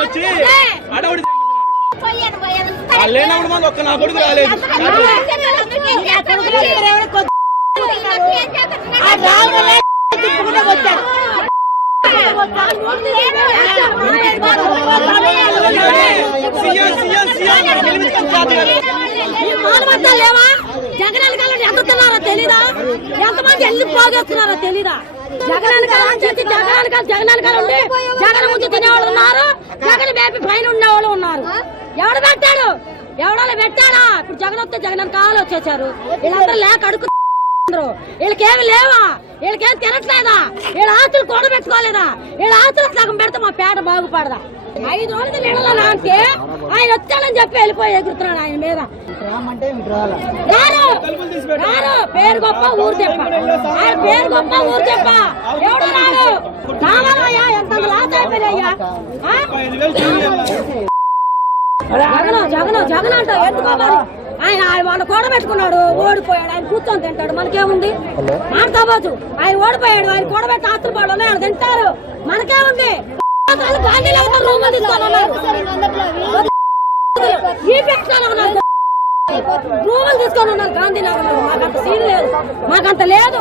వచ్చి అడవుడి లేనప్పుడు మాకు ఒక్క నా కొడుకు రాలేదు. లేవా జగన్ కాలం ఎంత తిన్నారో తెలీదా, ఎంతమంది ఎల్లు పోగేస్తున్నారో తెలీదా? జగన్ కాలం చేసి జగన్ కాలం ఉండి జగన్ ముందు తినేవాళ్ళు ఉన్నారు, జగన్ బేపీ పైన ఉండేవాళ్ళు ఉన్నారు. ఎవడు పెట్టాడు? ఎవడో పెట్టాడా? ఇప్పుడు జగన్ వస్తే జగన్ కాలం వచ్చేసారు. వీళ్ళందరూ లేక అడుగుతున్నారు. వీళ్ళకేమి లేవా? వీళ్ళకేం తినట్లేదా? వీళ్ళ ఆస్తులు కూడబెట్టుకోలేదా? వీళ్ళ ఆస్తులు సగం పెడితే మా పేట బాగుపడదా? 5 రోజులు నీళ్ళలో నాంటే ఆయన వచ్చాడని చెప్పి వెళ్ళిపోయి ఎగురుతున్నాడు ఆయన మీద. పేరు గొప్ప ఊరు చెప్ప, ఆయన పేరు గొప్ప ఊరు చెప్ప. ఎవడు రాడు? రావాలయ్యా, ఎంత లాస్ అయిపోయాయ్యా. జగన్ అంట ఎందుకోవాలి? ఆయన వాళ్ళు కూడబెట్టుకున్నాడు, ఓడిపోయాడు. ఆయన కూర్చొని తింటాడు, మనకేముంది? మాట్లాడవచ్చు. ఆయన ఓడిపోయాడు, ఆయన కూడబెట్టి ఆస్తులు పడాలి, ఆయన తింటారు, మనకేముంది? రూములు తీసుకోనున్నారు, రూములు తీసుకొని ఉన్నారు గాంధీనగర్. మాకంత సీన్ లేదు, మాకంత లేదు.